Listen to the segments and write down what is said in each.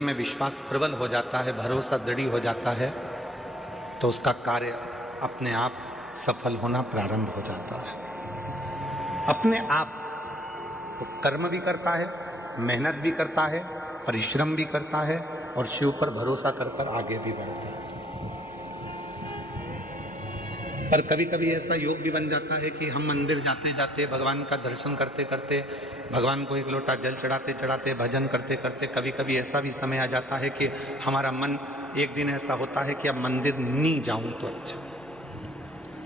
में विश्वास प्रबल हो जाता है, भरोसा दृढ़ हो जाता है, तो उसका कार्य अपने आप सफल होना प्रारंभ हो जाता है। अपने आप वो कर्म भी करता है, मेहनत भी करता है, परिश्रम भी करता है और शिव पर भरोसा कर आगे भी बढ़ता है। पर कभी कभी ऐसा योग भी बन जाता है कि हम मंदिर जाते जाते, भगवान का दर्शन करते करते, भगवान को एक लोटा जल चढ़ाते चढ़ाते, भजन करते करते कभी कभी ऐसा भी समय आ जाता है कि हमारा मन, एक दिन ऐसा होता है कि अब मंदिर नहीं जाऊं तो अच्छा,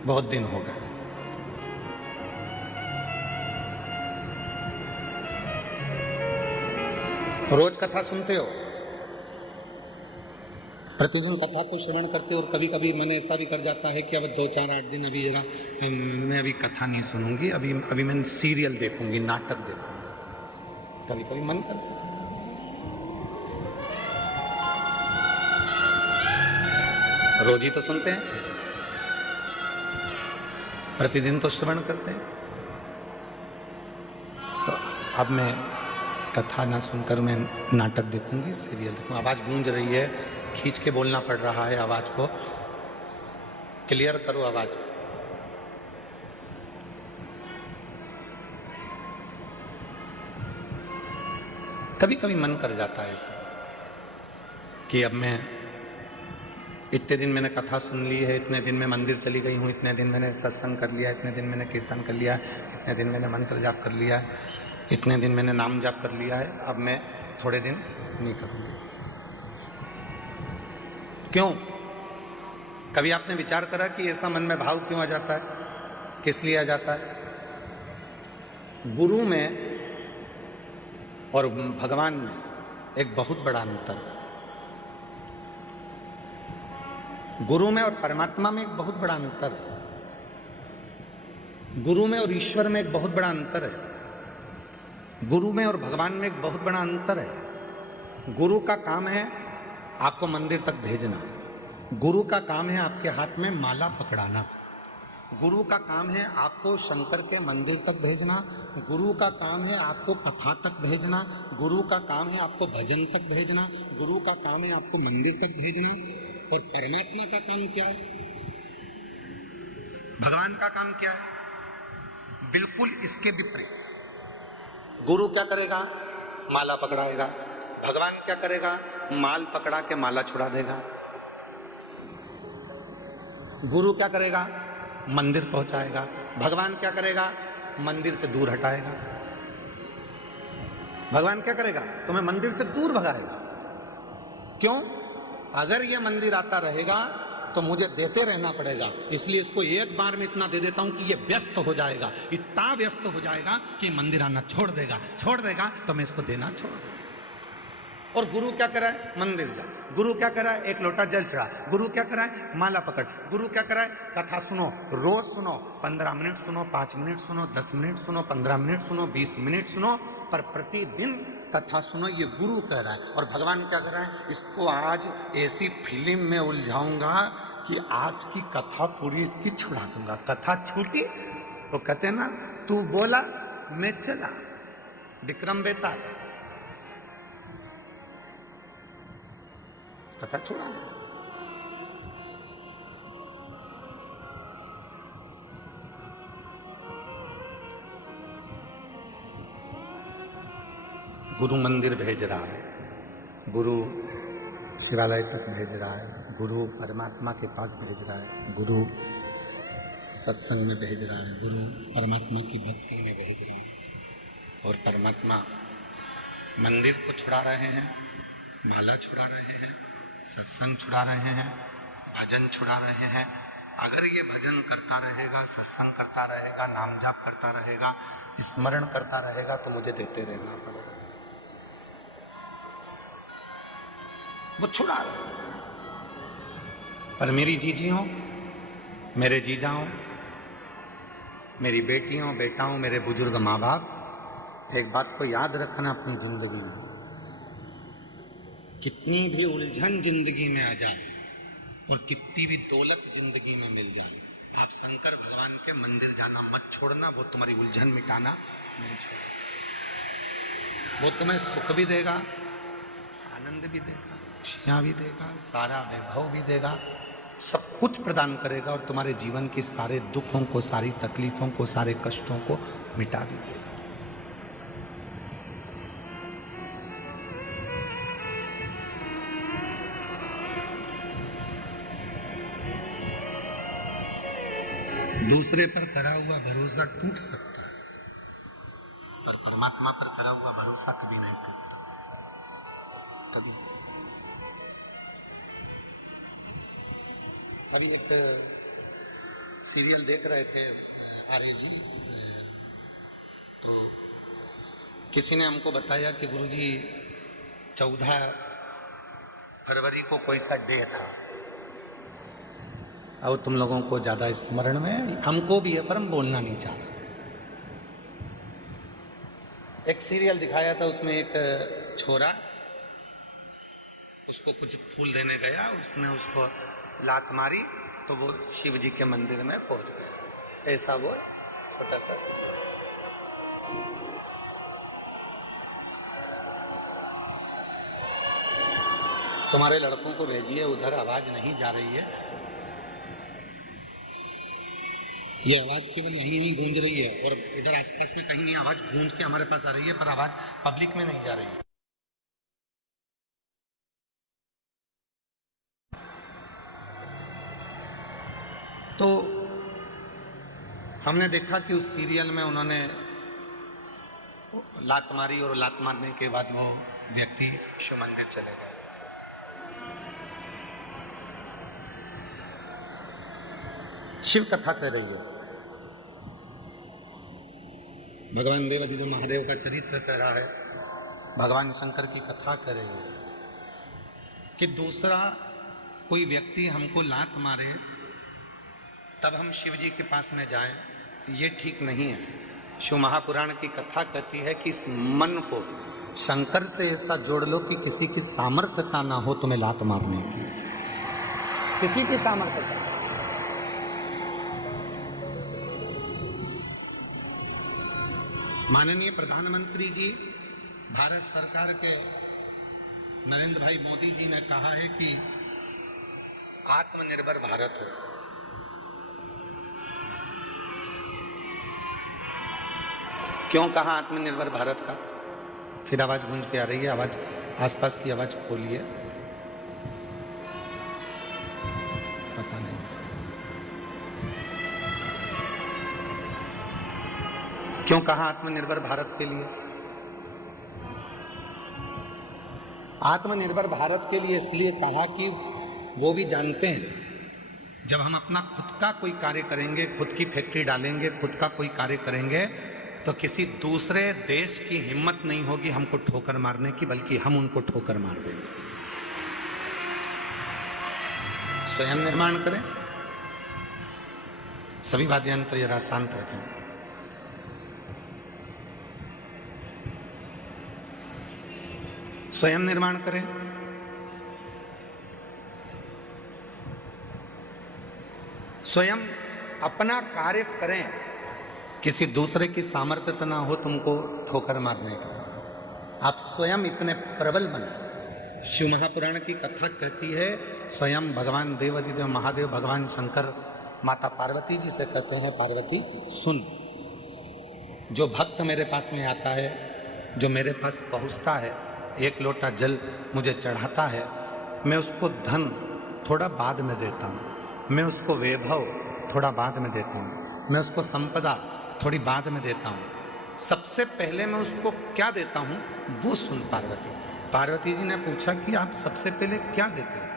बहुत दिन हो गए। रोज कथा सुनते हो, प्रतिदिन कथा को श्रवण करते हो, और कभी कभी मन ऐसा भी कर जाता है कि अब 2-4-8 दिन अभी जरा मैं अभी कथा नहीं सुनूंगी, अभी मैं सीरियल देखूंगी, नाटक देखूंगी, कभी कभी मन करता है। रोज ही तो सुनते हैं, प्रतिदिन तो श्रवण करते हैं, तो अब मैं कथा ना सुनकर मैं नाटक देखूंगी, सीरियल देखूंगी। आवाज गूंज रही है, खींच के बोलना पड़ रहा है, आवाज को क्लियर करो आवाज। कभी कभी मन कर जाता है ऐसा कि अब मैं, इतने दिन मैंने कथा सुन ली है, इतने दिन मैं मंदिर चली गई हूं, इतने दिन मैंने सत्संग कर लिया, इतने दिन मैंने कीर्तन कर लिया, इतने दिन मैंने मंत्र जाप कर लिया है, इतने दिन मैंने नाम जाप कर लिया है, अब मैं थोड़े दिन नहीं करूंगी। क्यों? कभी आपने विचार करा कि ऐसा मन में भाव क्यों आ जाता है, किस लिए आ जाता है? गुरु में और भगवान में एक बहुत बड़ा अंतर है। गुरु में और परमात्मा में एक बहुत बड़ा अंतर है। गुरु में और ईश्वर में एक बहुत बड़ा अंतर है। गुरु में और भगवान में एक बहुत बड़ा अंतर है। गुरु का काम है आपको मंदिर तक भेजना, गुरु का काम है आपके हाथ में माला पकड़ाना, गुरु का काम है आपको शंकर के मंदिर तक भेजना, गुरु का काम है आपको कथा तक भेजना, गुरु का काम है आपको भजन तक भेजना, गुरु का काम है आपको मंदिर तक भेजना। और परमात्मा का काम क्या है? भगवान का काम क्या है? बिल्कुल इसके विपरीत। गुरु क्या करेगा? माला पकड़ाएगा। भगवान क्या करेगा? माल पकड़ा के माला छुड़ा देगा। गुरु क्या करेगा? मंदिर पहुंचाएगा। भगवान क्या करेगा? मंदिर से दूर हटाएगा। भगवान क्या करेगा? तुम्हें मंदिर से दूर भगाएगा। क्यों? अगर ये मंदिर आता रहेगा तो मुझे देते रहना पड़ेगा, इसलिए इसको एक बार में इतना दे देता हूं कि ये व्यस्त हो जाएगा, इतना व्यस्त हो जाएगा कि मंदिर आना छोड़ देगा तो मैं इसको देना छोड़ दूंगा। और गुरु क्या करा है? मंदिर जा। गुरु क्या करा है? एक लोटा जल चढ़ा। गुरु क्या करा है? माला पकड़। गुरु क्या करा है? कथा सुनो, रोज सुनो, 15 मिनट सुनो, 5 मिनट सुनो, 10 मिनट सुनो, 15 मिनट सुनो, 20 मिनट सुनो, पर प्रतिदिन कथा सुनो, ये गुरु कह रहा है। और भगवान क्या कर रहा है? इसको आज ऐसी फिल्म में उलझाऊंगा कि आज की कथा पूरी इसकी छुड़ा दूंगा। कथा छूटी तो कहते ना, तू बोला मैं चला, विक्रम बेताल, कथा छोड़ा। गुरु मंदिर भेज रहा है, गुरु शिवालय तक भेज रहा है, गुरु परमात्मा के पास भेज रहा है, गुरु सत्संग में भेज रहा है, गुरु परमात्मा की भक्ति में भेज रहा है। और परमात्मा मंदिर को छुड़ा रहे हैं, माला छुड़ा रहे हैं, सत्संग छुड़ा रहे हैं, भजन छुड़ा रहे हैं। अगर ये भजन करता रहेगा, सत्संग करता रहेगा, नाम जाप करता रहेगा, स्मरण करता रहेगा, तो मुझे देते रहना पड़ेगा। वो छुड़ा रहे। पर मेरी जीजियों, मेरे जीजाओं, मेरी बेटियों, बेटाओं, मेरे बुजुर्ग माँ बाप, एक बात को याद रखना अपनी जिंदगी में, कितनी भी उलझन जिंदगी में आ जाए और कितनी भी दौलत जिंदगी में मिल जाए, आप शंकर भगवान के मंदिर जाना मत छोड़ना। वो तुम्हारी उलझन मिटाना नहीं छोड़ना। वो तुम्हें सुख भी देगा, आनंद भी देगा, खुशियां भी देगा, सारा वैभव भी देगा, सब कुछ प्रदान करेगा और तुम्हारे जीवन के सारे दुखों को, सारी तकलीफों को, सारे कष्टों को मिटा भी देगा। दूसरे पर करा हुआ भरोसा टूट सकता है, पर परमात्मा पर करा हुआ भरोसा कभी नहीं टूटता, कभी नहीं। अभी एक सीरियल देख रहे थे आर्य जी, तो किसी ने हमको बताया कि गुरुजी 14 फरवरी को कोई सा डे था, और तुम लोगों को ज्यादा स्मरण में, हमको भी है पर हम बोलना नहीं चाहते। एक सीरियल दिखाया था, उसमें एक छोरा उसको कुछ फूल देने गया, उसने उसको लात मारी तो वो शिव जी के मंदिर में पहुंच गया। ऐसा वो छोटा सा तुम्हारे लड़कों को भेजिए, उधर आवाज नहीं जा रही है, ये आवाज केवल यहीं नहीं गूंज रही है और इधर आसपास में कहीं नहीं आवाज गूंज के हमारे पास आ रही है, पर आवाज पब्लिक में नहीं जा रही है। तो हमने देखा कि उस सीरियल में उन्होंने लात मारी और लात मारने के बाद वो व्यक्ति शिव मंदिर चले गए। शिव कथा कह रही है, भगवान देवादिदेव महादेव का चरित्र कह रहा है, भगवान शंकर की कथा कह रही है कि दूसरा कोई व्यक्ति हमको लात मारे तब हम शिव जी के पास में जाएं, ये ठीक नहीं है। शिव महापुराण की कथा कहती है कि इस मन को शंकर से ऐसा जोड़ लो कि किसी की सामर्थ्यता ना हो तुम्हें लात मारने की, किसी की सामर्थ्यता। माननीय प्रधानमंत्री जी, भारत सरकार के नरेंद्र भाई मोदी जी ने कहा है कि आत्मनिर्भर भारत हो। क्यों कहा आत्मनिर्भर भारत का? फिर आवाज गूंज के आ रही है, आवाज आसपास की आवाज खोलिए, पता नहीं। क्यों कहा आत्मनिर्भर भारत के लिए? आत्मनिर्भर भारत के लिए इसलिए कहा कि वो भी जानते हैं जब हम अपना खुद का कोई कार्य करेंगे, खुद की फैक्ट्री डालेंगे, खुद का कोई कार्य करेंगे, तो किसी दूसरे देश की हिम्मत नहीं होगी हमको ठोकर मारने की, बल्कि हम उनको ठोकर मार देंगे। स्वयं निर्माण करें। सभी वाद्ययंत्र जरा शांत रखें। स्वयं निर्माण करें। स्वयं अपना कार्य करें, किसी दूसरे की सामर्थ्य ना हो तुमको ठोकर मारने का। आप स्वयं इतने प्रबल बने। शिव महापुराण की कथा कहती है, स्वयं भगवान देवादिदेव महादेव भगवान शंकर माता पार्वती जी से कहते हैं, पार्वती सुन, जो भक्त मेरे पास में आता है, जो मेरे पास पहुंचता है, एक लोटा जल मुझे चढ़ाता है, मैं उसको धन थोड़ा बाद में देता हूँ, मैं उसको वैभव थोड़ा बाद में देता हूँ, मैं उसको संपदा थोड़ी बाद में देता हूँ, सबसे पहले मैं उसको क्या देता हूँ वो सुन पार्वती। पार्वती जी ने पूछा कि आप सबसे पहले क्या देते हैं?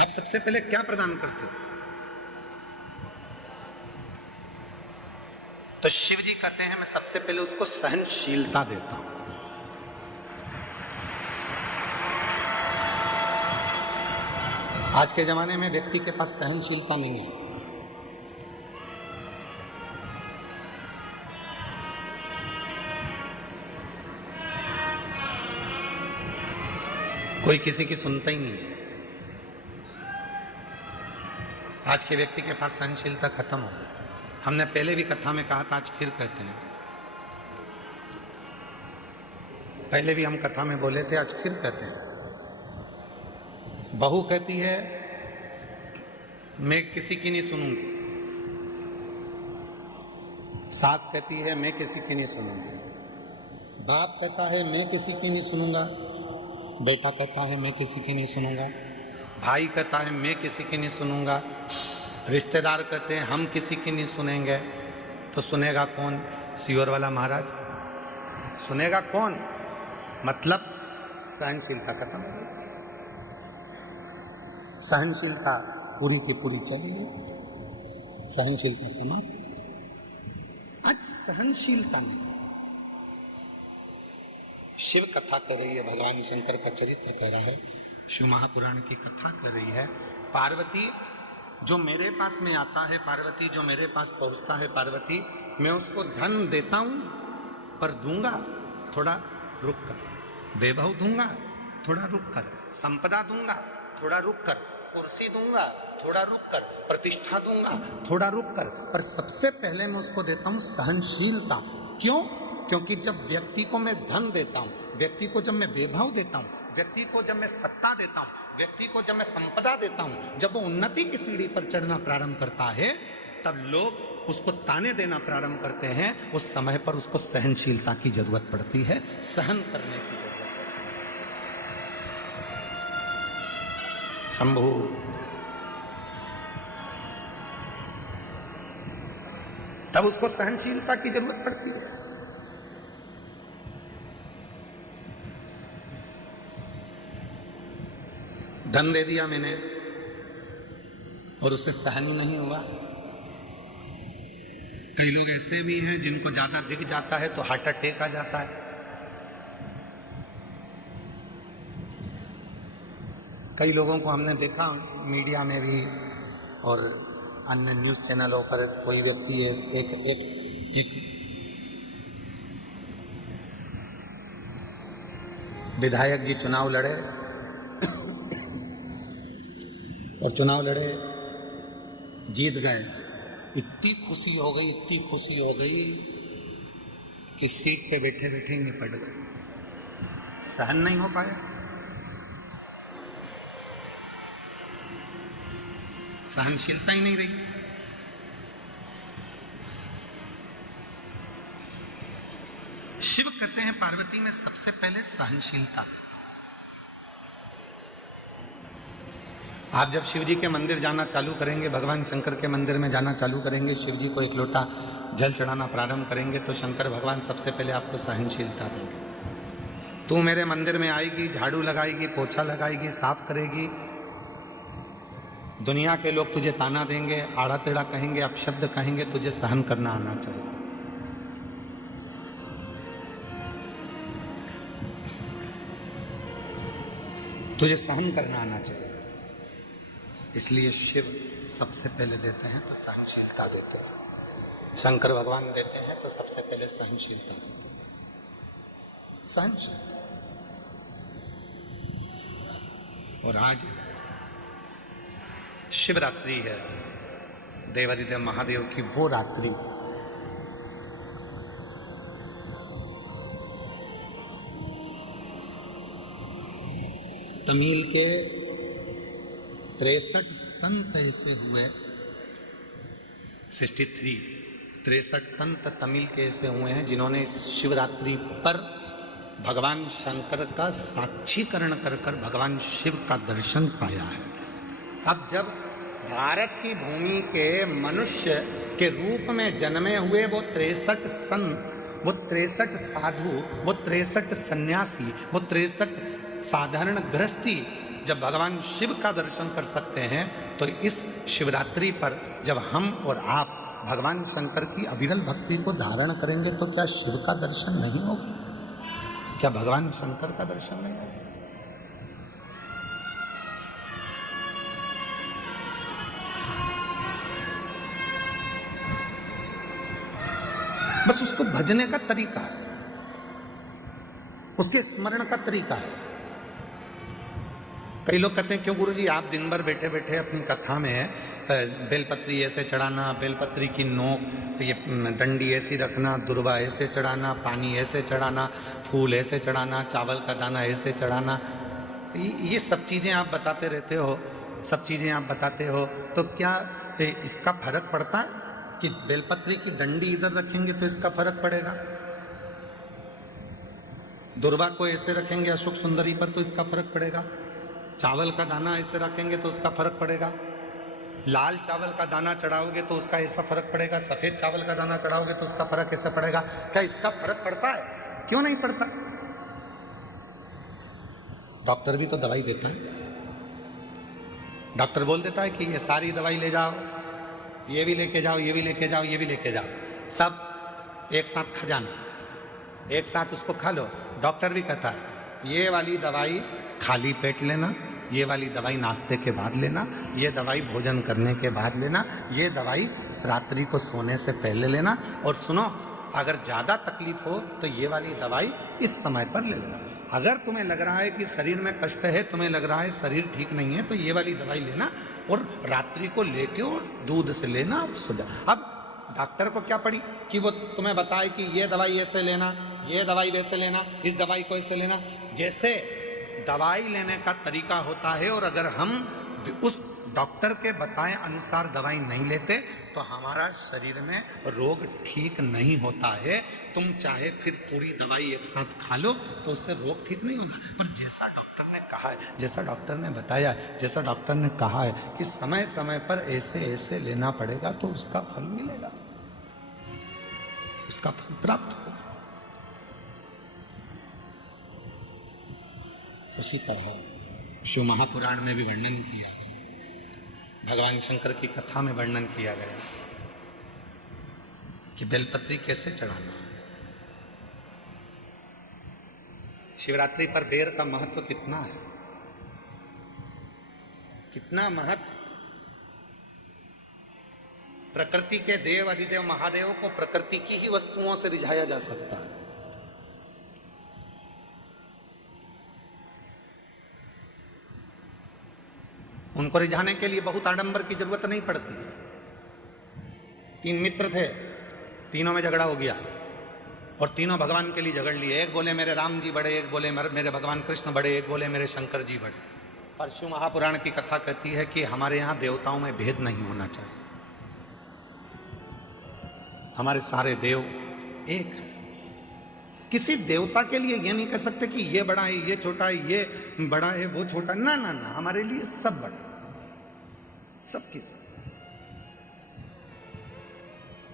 आप सबसे पहले क्या प्रदान करते हैं? तो शिव जी कहते हैं मैं सबसे पहले उसको सहनशीलता देता हूं। आज के जमाने में व्यक्ति के पास सहनशीलता नहीं है। कोई किसी की सुनता ही नहीं है। आज के व्यक्ति के पास सहनशीलता खत्म हो गई। हमने पहले भी कथा में कहा था, आज फिर कहते हैं। पहले भी हम कथा में बोले थे, आज फिर कहते हैं। बहू कहती है मैं किसी की नहीं सुनूंगी, सास कहती है मैं किसी की नहीं सुनूंगी, बाप कहता है मैं किसी की नहीं सुनूंगा, बेटा कहता है मैं किसी की नहीं सुनूंगा, भाई कहता है मैं किसी की नहीं सुनूंगा, रिश्तेदार कहते हैं हम किसी की नहीं सुनेंगे। तो सुनेगा कौन? सीहोर वाला महाराज सुनेगा कौन? मतलब सहनशीलता खत्म हो गई, सहनशीलता पूरी की पूरी चली गई, सहनशीलता समाप्त। आज सहनशीलता नहीं, शिव कथा कर रही है, भगवान शंकर का चरित्र कह रहा है, शिव महापुराण की कथा कर रही है। पार्वती जो मेरे पास में आता है, पार्वती जो मेरे पास पहुंचता है, पार्वती मैं उसको धन देता हूं पर दूंगा थोड़ा रुक कर, वैभव दूंगा थोड़ा रुक कर, संपदा दूंगा थोड़ा रुक कर, कुर्सी दूंगा थोड़ा रुक कर, प्रतिष्ठा दूंगा थोड़ा रुक कर, पर सबसे पहले मैं उसको देता हूं सहनशीलता। क्यों? क्योंकि जब व्यक्ति को मैं धन देता हूं, व्यक्ति को जब मैं वैभव देता हूं, व्यक्ति को जब मैं सत्ता देता हूं, व्यक्ति को जब मैं संपदा देता हूं, जब वो उन्नति की सीढ़ी पर चढ़ना प्रारंभ करता है, तब लोग उसको ताने देना प्रारंभ करते हैं। उस समय पर उसको सहनशीलता की जरूरत पड़ती है, सहन करने की जरूरत पड़ती है। शंभु तब उसको सहनशीलता की जरूरत पड़ती है। धन दे दिया मैंने और उससे सहन ही नहीं हुआ। कई लोग ऐसे भी हैं जिनको ज्यादा दिख जाता है तो हार्ट अटैक आ जाता है। कई लोगों को हमने देखा मीडिया में भी और अन्य न्यूज चैनलों पर, कोई व्यक्ति एक विधायक जी चुनाव लड़े और चुनाव लड़े, जीत गए, इतनी खुशी हो गई, इतनी खुशी हो गई कि सीट पे बैठे बैठे निपट गए, सहन नहीं हो पाया। सहनशीलता ही नहीं रही। शिव कहते हैं पार्वती में सबसे पहले सहनशीलता। आप जब शिव जी के मंदिर जाना चालू करेंगे, भगवान शंकर के मंदिर में जाना चालू करेंगे, शिव जी को एक लोटा जल चढ़ाना प्रारंभ करेंगे, तो शंकर भगवान सबसे पहले आपको सहनशीलता देंगे। तू मेरे मंदिर में आएगी, झाड़ू लगाएगी, पोछा लगाएगी, साफ करेगी, दुनिया के लोग तुझे ताना देंगे, आड़ा टेढ़ा कहेंगे, अपशब्द कहेंगे, तुझे सहन करना आना चाहिए। तुझे सहन करना आना चाहिए। इसलिए शिव सबसे पहले देते हैं तो सहनशीलता देते हैं, शंकर भगवान देते हैं तो सबसे पहले सहनशीलता देते हैं, सहनशीलता। और आज शिवरात्रि है, देवादिदेव महादेव की वो रात्रि, तमिल के 63 संत ऐसे हुए, 63 संत तमिल के ऐसे हुए हैं जिन्होंने इस शिवरात्रि पर भगवान शंकर का साक्षीकरण कर कर भगवान शिव का दर्शन पाया है। अब जब भारत की भूमि के मनुष्य के रूप में जन्मे हुए वो 63 संत, वो 63 साधु, वो 63 सन्यासी, वो 63 साधारण गृहस्थी जब भगवान शिव का दर्शन कर सकते हैं, तो इस शिवरात्रि पर जब हम और आप भगवान शंकर की अविरल भक्ति को धारण करेंगे तो क्या शिव का दर्शन नहीं होगा? क्या भगवान शंकर का दर्शन नहीं होगा? बस उसको भजने का तरीका है, उसके स्मरण का तरीका है। कई लोग कहते हैं क्यों गुरुजी आप दिन भर बैठे बैठे अपनी कथा में बेलपत्री ऐसे चढ़ाना, बेलपत्री की नोक ये डंडी ऐसी रखना, दुर्वा ऐसे चढ़ाना, पानी ऐसे चढ़ाना, फूल ऐसे चढ़ाना, चावल का दाना ऐसे चढ़ाना, ये सब चीज़ें आप बताते रहते हो, सब चीज़ें आप बताते हो, तो क्या इसका फर्क पड़ता है कि बेलपत्री की डंडी इधर रखेंगे तो इसका फर्क पड़ेगा, दुर्वा को ऐसे रखेंगे अशोक सुंदरी पर तो इसका फर्क पड़ेगा, चावल का दाना ऐसे रखेंगे तो उसका फर्क पड़ेगा, लाल चावल का दाना चढ़ाओगे तो उसका ऐसा फर्क पड़ेगा, सफेद चावल का दाना चढ़ाओगे तो उसका फर्क ऐसा पड़ेगा? क्या इसका फर्क पड़ता है? क्यों नहीं पड़ता? डॉक्टर भी तो दवाई देता है, डॉक्टर बोल देता है कि ये सारी दवाई ले जाओ, ये भी लेके जाओ, ये भी लेके जाओ, ये भी लेके जाओ, सब एक साथ खा जाना, एक साथ उसको खा लो। डॉक्टर भी कहता है ये वाली दवाई खाली पेट लेना, ये वाली दवाई नाश्ते के बाद लेना, ये दवाई भोजन करने के बाद लेना, ये दवाई रात्रि को सोने से पहले लेना, और सुनो अगर ज्यादा तकलीफ हो तो ये वाली दवाई इस समय पर ले लेना। अगर तुम्हें लग रहा है कि शरीर में कष्ट है, तुम्हें लग रहा है शरीर ठीक नहीं है, तो ये वाली दवाई लेना और रात्रि को लेके और दूध से लेना और सो जा। अब डॉक्टर को क्या पड़ी कि वो तुम्हें बताए कि ये दवाई ऐसे लेना, ये दवाई वैसे लेना, इस दवाई को ऐसे लेना। जैसे दवाई लेने का तरीका होता है और अगर हम उस डॉक्टर के बताए अनुसार दवाई नहीं लेते तो हमारा शरीर में रोग ठीक नहीं होता है। तुम चाहे फिर पूरी दवाई एक साथ खा लो तो उससे रोग ठीक नहीं होगा। पर जैसा डॉक्टर ने कहा है, जैसा डॉक्टर ने बताया, जैसा डॉक्टर ने कहा है कि समय समय पर ऐसे ऐसे लेना पड़ेगा तो उसका फल मिलेगा, उसका फल प्राप्त होगा। उसी तरह शिव महापुराण में भी वर्णन किया गया, भगवान शंकर की कथा में वर्णन किया गया कि बेलपत्री कैसे चढ़ाना। शिवरात्रि पर बेर का महत्व कितना है, कितना महत्व। प्रकृति के देव अधिदेव महादेव को प्रकृति की ही वस्तुओं से रिझाया जा सकता है। उनको रिझाने के लिए बहुत आडंबर की जरूरत नहीं पड़ती। 3 मित्र थे, तीनों में झगड़ा हो गया और तीनों भगवान के लिए झगड़ लिए। एक बोले मेरे राम जी बड़े, एक बोले मेरे भगवान कृष्ण बड़े, एक बोले मेरे शंकर जी बड़े। पर शिव महापुराण की कथा कहती है कि हमारे यहां देवताओं में भेद नहीं होना चाहिए, हमारे सारे देव एक है। किसी देवता के लिए यह नहीं कह सकते कि ये बड़ा है, ये छोटा है, ये बड़ा है, वो छोटा। ना ना ना, हमारे लिए सब बड़ा, सब किस।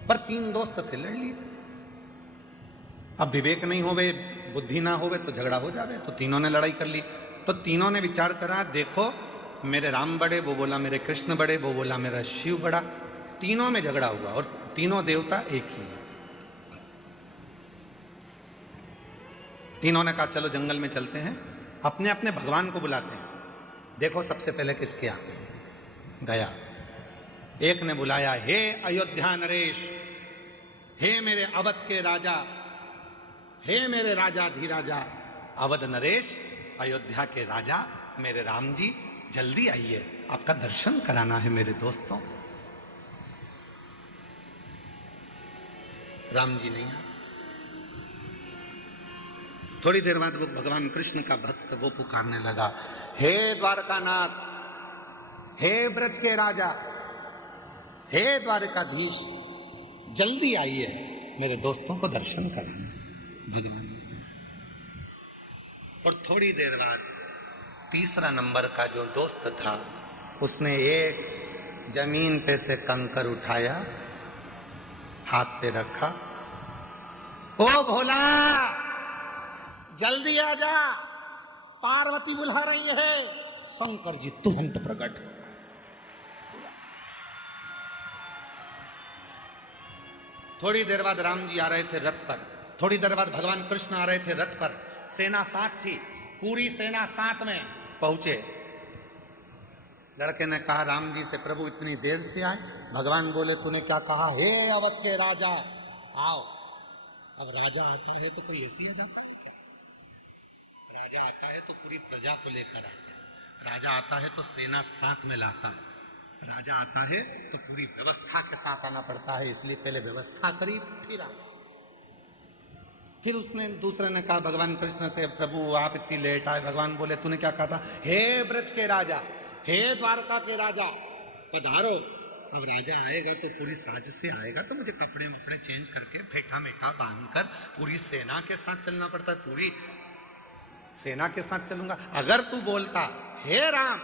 पर 3 दोस्त थे, लड़ लिए। अब विवेक नहीं होवे, बुद्धि ना होवे तो झगड़ा हो जावे। तो तीनों ने लड़ाई कर ली। तो तीनों ने विचार करा, देखो मेरे राम बड़े, वो बोला मेरे कृष्ण बड़े, वो बोला मेरा शिव बड़ा। तीनों में झगड़ा हुआ और तीनों देवता एक ही है। तीनों ने कहा चलो जंगल में चलते हैं, अपने अपने भगवान को बुलाते हैं, देखो सबसे पहले किसके आते हैं। गया, एक ने बुलाया, हे अयोध्या नरेश, हे मेरे अवध के राजा, हे मेरे राजा धीराजा, अवध नरेश, अयोध्या के राजा मेरे राम जी, जल्दी आइए, आपका दर्शन कराना है मेरे दोस्तों। राम जी नहीं आए। थोड़ी देर बाद वो भगवान कृष्ण का भक्त वो पुकारने लगा, हे द्वारकानाथ, हे ब्रज के राजा, हे द्वारकाधीश, जल्दी आइए, मेरे दोस्तों को दर्शन कराना भगवान। और थोड़ी देर बाद तीसरा नंबर का जो दोस्त था, उसने एक जमीन पे से कंकर उठाया, हाथ पे रखा, ओ भोला जल्दी आ जा, पार्वती बुला रही है। शंकर जी तुरंत प्रकट। थोड़ी देर बाद राम जी आ रहे थे रथ पर, थोड़ी देर बाद भगवान कृष्ण आ रहे थे रथ पर। सेना साथ थी, पूरी सेना साथ में पहुंचे। लड़के ने कहा राम जी से, प्रभु इतनी देर से आए? भगवान बोले, तूने क्या कहा? हे अवध के राजा आओ। अब राजा आता है तो कोई ऐसे आ जाता है क्या? राजा आता है तो पूरी प्रजा को लेकर आता है। राजा आता है तो सेना साथ में लाता है, राजा आता है तो पूरी व्यवस्था के साथ आना पड़ता है, इसलिए पहले व्यवस्था करी फिर आ। फिर उसने दूसरे ने कहा भगवान कृष्ण से, प्रभु आप इतनी लेट आए। भगवान बोले तूने क्या कहा था? हे ब्रज के राजा, हे द्वारका के राजा पधारो। अब राजा आएगा तो पूरी साज से आएगा, तो मुझे कपड़े वपड़े चेंज करके फेटा मेटा बांधकर पूरी सेना के साथ चलना पड़ता है, पूरी सेना के साथ चलूंगा। अगर तू बोलता हे राम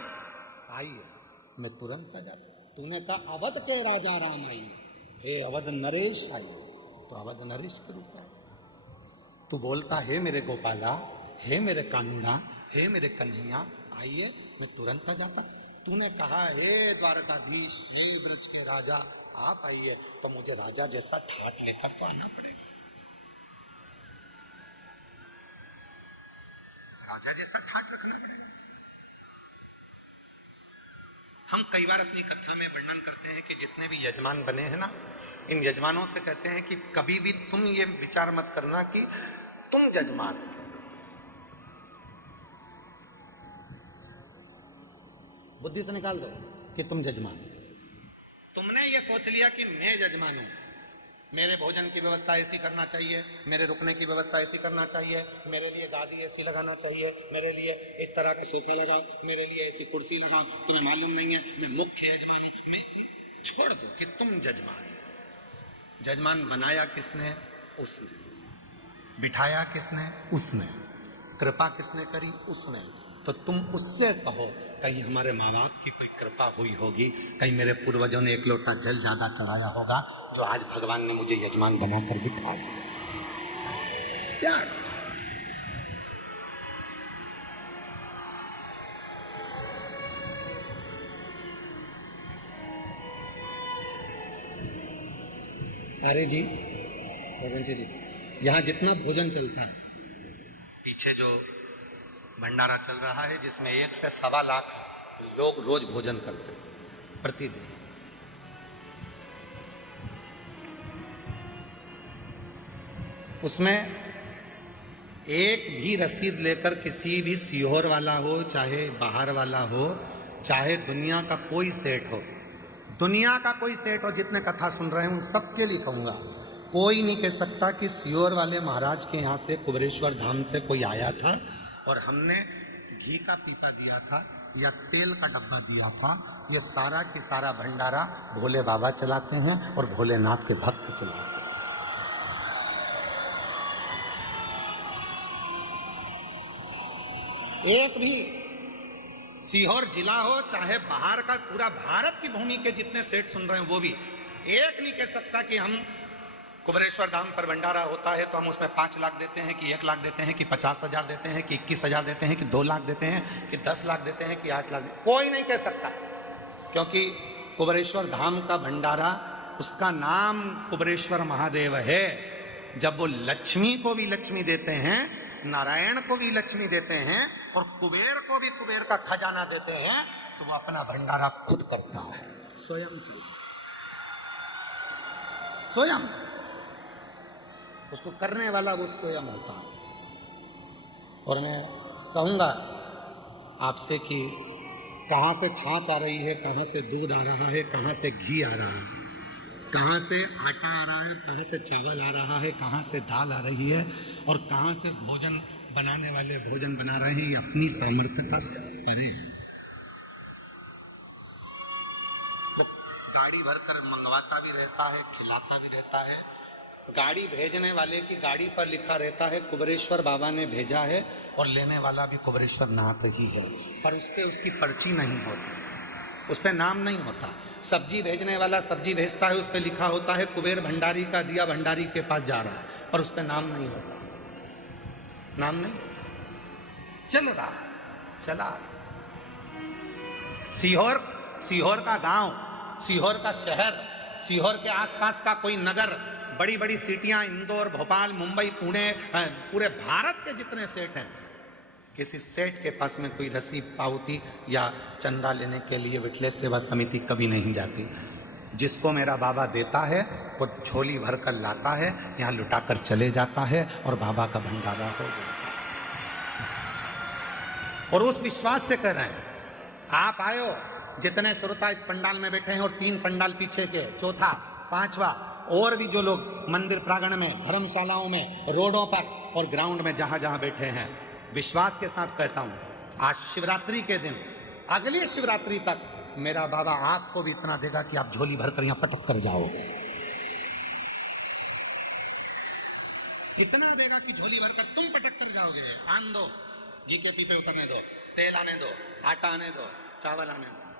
आइए, मैं तुरंत आ जाता। तूने कहा अवध के राजा राम आइए, हे अवध नरेश आइए, तो अवध नरेश के रूप में तू बोलता हे मेरे गोपाला, हे मेरे कानूड़ा, हे मेरे कन्हैया आइए, मैं तुरंत आ जाता। तूने कहा हे द्वारकाधीश, हे ब्रज के राजा आप आइए, तो मुझे राजा जैसा ठाट लेकर तो आना पड़ेगा, राजा जैसा ठाट रखना पड़ेगा। हम कई बार अपनी कथा में वर्णन करते हैं कि जितने भी यजमान बने हैं ना, इन यजमानों से कहते हैं कि कभी भी तुम ये विचार मत करना कि तुम यजमान, बुद्धि से निकाल दो कि तुम यजमान। तुमने ये सोच लिया कि मैं यजमान हूं, मेरे भोजन की व्यवस्था ऐसी करना चाहिए, मेरे रुकने की व्यवस्था ऐसी करना चाहिए, मेरे लिए गादी ऐसी लगाना चाहिए, मेरे लिए इस तरह का सोफा लगाओ, मेरे लिए ऐसी कुर्सी लगाओ। तुम्हें मालूम नहीं है मैं मुख्य यजमान हूं। मैं छोड़ दो कि तुम यजमान। यजमान बनाया किसने? उसने। बिठाया किसने? उसने। कृपा किसने करी? उसने। तो तुम उससे कहो कहीं हमारे माँ बाप की कोई कृपा हुई होगी, कहीं मेरे पूर्वजों ने एक लोटा जल ज्यादा चढ़ाया होगा, जो आज भगवान ने मुझे यजमान बनाकर बिठा दिया। अरे जी जी, यहाँ जितना भोजन चलता है, पीछे जो भंडारा चल रहा है जिसमें 1 से 1.25 लाख लोग रोज भोजन करते हैं प्रतिदिन। उसमें एक भी रसीद लेकर किसी भी सीहोर वाला हो, चाहे बाहर वाला हो, चाहे दुनिया का कोई सेठ हो, दुनिया का कोई सेठ हो, जितने कथा सुन रहे हैं उन सबके लिए कहूंगा, कोई नहीं कह सकता कि सीहोर वाले महाराज के यहाँ से कुबेरेश्वर धाम से कोई आया था और हमने घी का पीपा दिया था या तेल का डब्बा दिया था। ये सारा की सारा भंडारा भोले बाबा चलाते हैं और भोलेनाथ के भक्त चलाते हैं। एक भी सीहोर जिला हो, चाहे बाहर का, पूरा भारत की भूमि के जितने सेठ सुन रहे हैं वो भी एक नहीं कह सकता कि हम कुबेरेश्वर धाम पर भंडारा होता है तो हम उसमें 5 लाख देते हैं कि 1 लाख देते हैं कि 50,000 देते हैं कि 21,000 देते हैं कि 2 लाख देते हैं कि 10 लाख देते हैं कि 8 लाख देते हैं। कोई नहीं कह सकता, क्योंकि कुबेरेश्वर धाम का भंडारा, उसका नाम कुबेरेश्वर महादेव है। जब वो लक्ष्मी को भी लक्ष्मी देते हैं, नारायण को भी लक्ष्मी देते हैं और कुबेर को भी कुबेर का खजाना देते हैं, तो वो अपना भंडारा खुद करता है, स्वयं चला, स्वयं। उसको करने वाला वो स्वयं होता है। और मैं कहूंगा आपसे कि कहां से छाछ आ रही है, कहां से दूध आ रहा है, कहां से घी आ रहा है, कहां से आटा आ रहा है, कहां से चावल आ रहा है, कहां से दाल आ रही है और कहां से भोजन बनाने वाले भोजन बना रहे हैं, ये अपनी सामर्थ्यता से परे है। गाड़ी भरकर मंगवाता भी रहता है, खिलाता भी रहता है। गाड़ी भेजने वाले की गाड़ी पर लिखा रहता है कुबेरेश्वर बाबा ने भेजा है, और लेने वाला भी कुबेरेश्वर नाथ ही है, पर उस पर उसकी पर्ची नहीं होती, उस पर नाम नहीं होता। सब्जी भेजने वाला सब्जी भेजता है, उस पर लिखा होता है कुबेर भंडारी का दिया भंडारी के पास जा रहा है, पर उस पर नाम नहीं होता, नाम नहीं होता। चल रहा चला। सीहोर का गांव, सीहोर का शहर, सीहोर के आसपास का कोई नगर, बड़ी बड़ी सिटियां, इंदौर, भोपाल, मुंबई, पुणे, पूरे भारत के जितने सेठ हैं, किसी सेठ के पास में कोई रसीद, पावती या चंदा लेने के लिए विठलेश सेवा समिति कभी नहीं जाती। जिसको मेरा बाबा देता है वो झोली भर कर लाता है, यहाँ लुटाकर चले जाता है और बाबा का भंडारा हो जाता है। और उस विश्वास से कह रहे हैं आप आयो, जितने श्रोता इस पंडाल में बैठे हैं और 3 पंडाल पीछे के, चौथा, 5वां, और भी जो लोग मंदिर प्रांगण में, धर्मशालाओं में, रोडों पर और ग्राउंड में जहां जहां बैठे हैं, विश्वास के साथ कहता हूं, आज शिवरात्रि के दिन, अगली शिवरात्रि तक मेरा बाबा आपको भी इतना देगा कि आप झोली भरकर यहां पटक कर जाओगे। इतना देगा कि झोली भरकर तुम पटक कर जाओगे। आन दो, घी के पीपे उतरने दो, तेल आने दो, आटा आने दो, चावल आने दो।